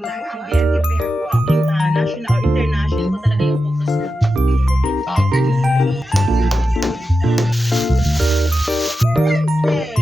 ng ambiente fair po. National or international po talaga yung focus namin. Wednesday.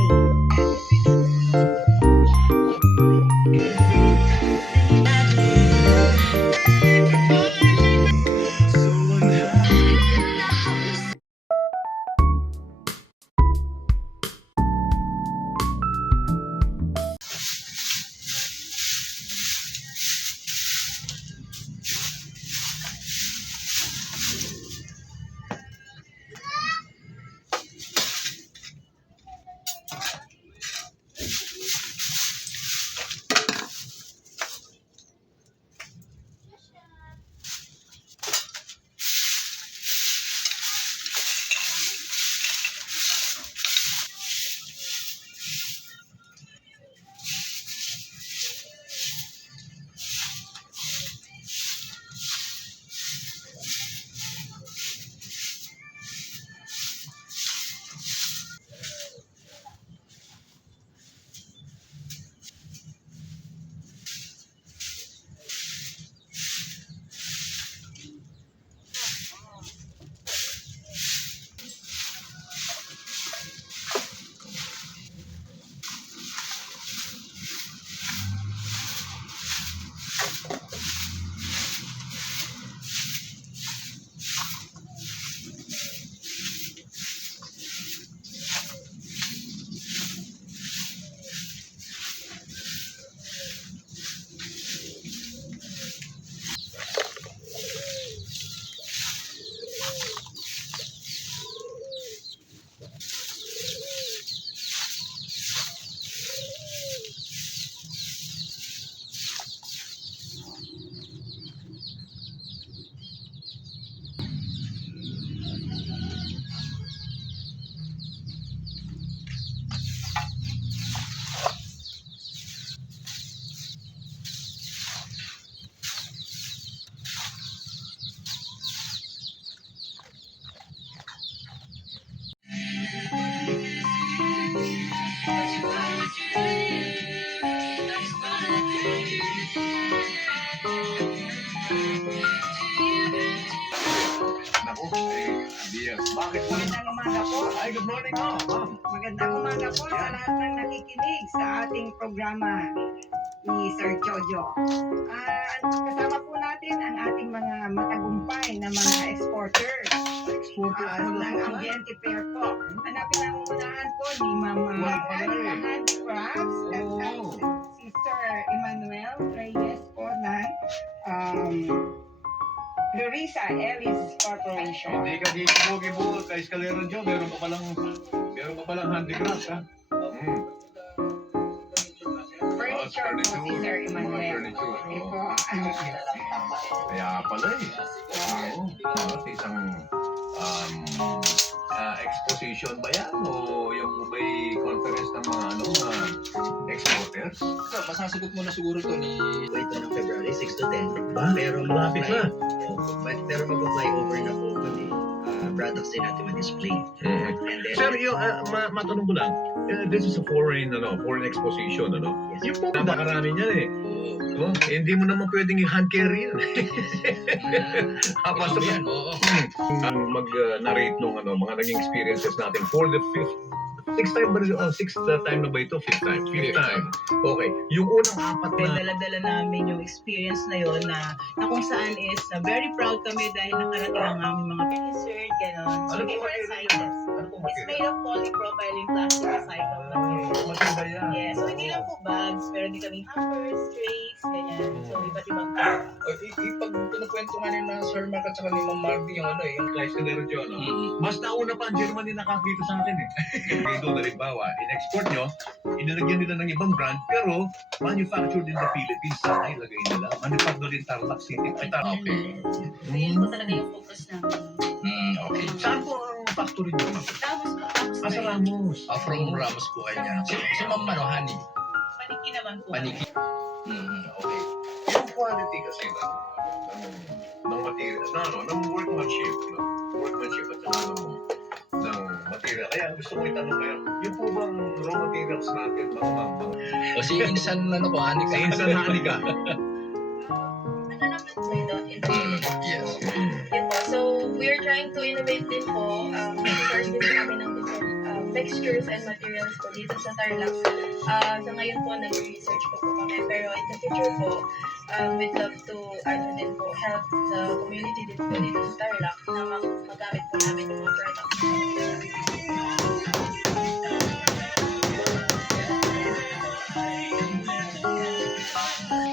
Naku, Diaz. Bakit po? Magandang umaga po. Ay, good morning, ma'am. Magandang umaga po sa lahat ng nakikinig sa ating programa ni Sir Jojo. Kasama po natin ang ating mga matagumpay na mga exporters ng ambiente fair po. Hanapin ang unahan po ni Mama Anna Handicrafts at si Sir Emmanuel Reyes po ng Larissa Ellis Corporation. Hindi ka dito bugi-bugi kay Escalera Joe. Meron pa palang handicraft, ha? Furniture po si Sir Emmanuel. Okay po. Kaya pala eh. Oo. Sa isang exposition ba yan? O yung may conference ng mga exporters? Masasagot mo na siguro to ni Ito ng February 6 to 10. Ba? Pero Malapit na. Pero mag-fly over na po kami. Products din natin ma-display. And then, Sir, yung, matanong ko lang, this is a foreign exposition, ano? Yes. Yung po, nakarami niyan eh. Oh, hindi mo naman pwedeng i-hand carry yan. Pasok yan. Oo. Mag-narrate nung mga naging experiences natin for the sixth time na ba ito? Fifth time. Okay. Yung unang apat May na... dala-dala namin yung experience na yon na kung saan is very proud kami dahil nakarating ang aming mga dessert, gano'n. So, Ano po different material? sizes. Ano po It's made of polypropylene plastic recycled material. Maganda yan. Yeah, so hindi lang po bags, meron din kaming hampers, trays, ganyan. So, iba't ibang products. Pag kinukwento nga ni na Sir Mark at saka ni Ma'am Marvin yung yung Kay Escalera Joe, no? Mas nauna pa ang Germany nakakita sa akin eh. Dito, halimbawa, in-export nyo, inilagyan nila ng ibang brand, pero manufactured in the Philippines, sana ilagay nila. Manufactured in Tarlac City. Ay, Tarlac. Okay. So, yun po talaga yung focus namin. Okay. Saan po ang factory nyo? Tapos po, tapos Sa Ramos. From Ramos po kayo niya. Si Ma'am Honey. paniki naman po. Paniki. Okay. Yung quality kasi ng material, ng workmanship, at saka ng material. Kaya gusto ko itanong kayo, yung po bang raw materials natin, mga O si Insan Honey ka. Sa insan na halika, Ano naman po ito? Yes. Yun po. So, we are trying to innovate din po. Nag-source din kami ng different textures and materials po dito sa Tarlac. Sa ngayon po, nag-research po kami. Pero in the future po, we'd love to din po, help the community din po dito sa Tarlac na magamit po namin yung mga products.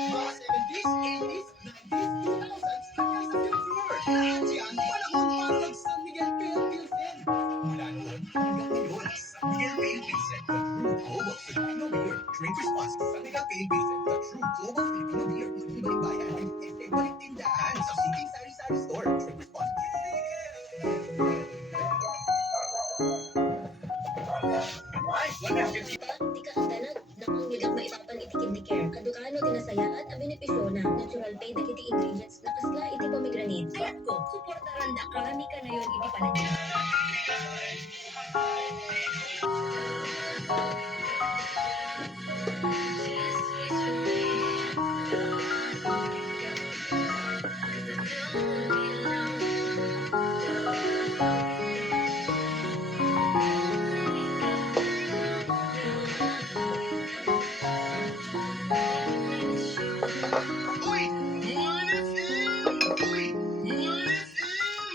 Mga 70s, 80s, 90s, 2000s, hanggang sa future. Lahat yan, panahon para mag-San Miguel Philippine Film. Mula noon hanggang ngayon, San Miguel Philippine Film, the true global Filipino beer. Drink responsibly. San Miguel Philippine Film, the true global Filipino beer. Ibalik bayan, ibalik tindahan sa City Sari-Sari Store. Drink responsibly. Ay, 150. Di ka agdanag, nakong nilak maipapan itikim ni Care. Kadukano tinasayaan ang benepisyo na natural pay dagiti ingredients na kasla iti pomegranate. Ayat ko, suportaran da karami ka na yun iti panagin. Uy! Money Film! Uy! Money Film!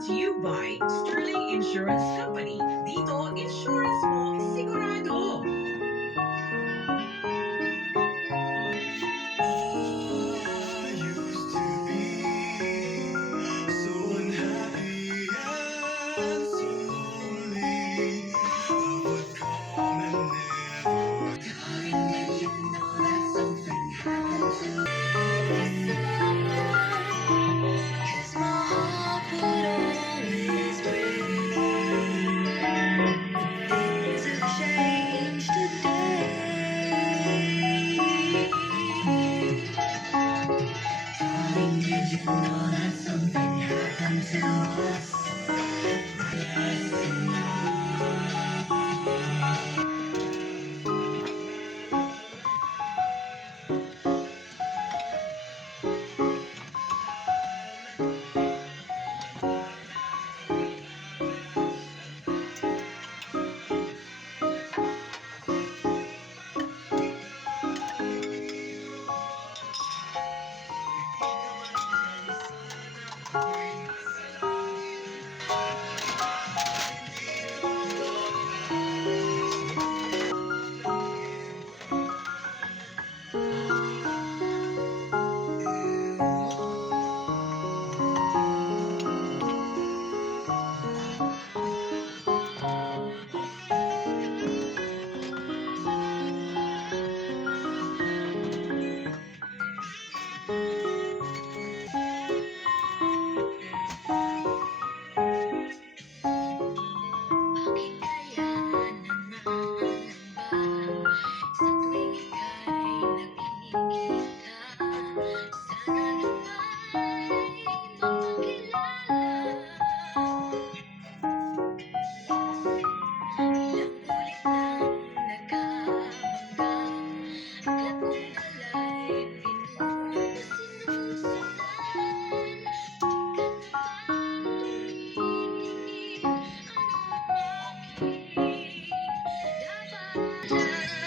Brought to you by Sterling Insurance Company. Dito, insurance mo sigurado. I used to be so unhappy and so lonely. Love would come and never. Darling, did you know that something happened to me? Guess my heart would always break. Things have changed today. Darling, did you know that something happened to us? Bakit kaya nangangamba sa tuwing ika'y nakikita? Sana luma'y mapakilala. Ilang ulit nang nagkabangga, akala kong ala'y pinuno sinusundan. Di ka naman tumitingin, ano ang aking dapat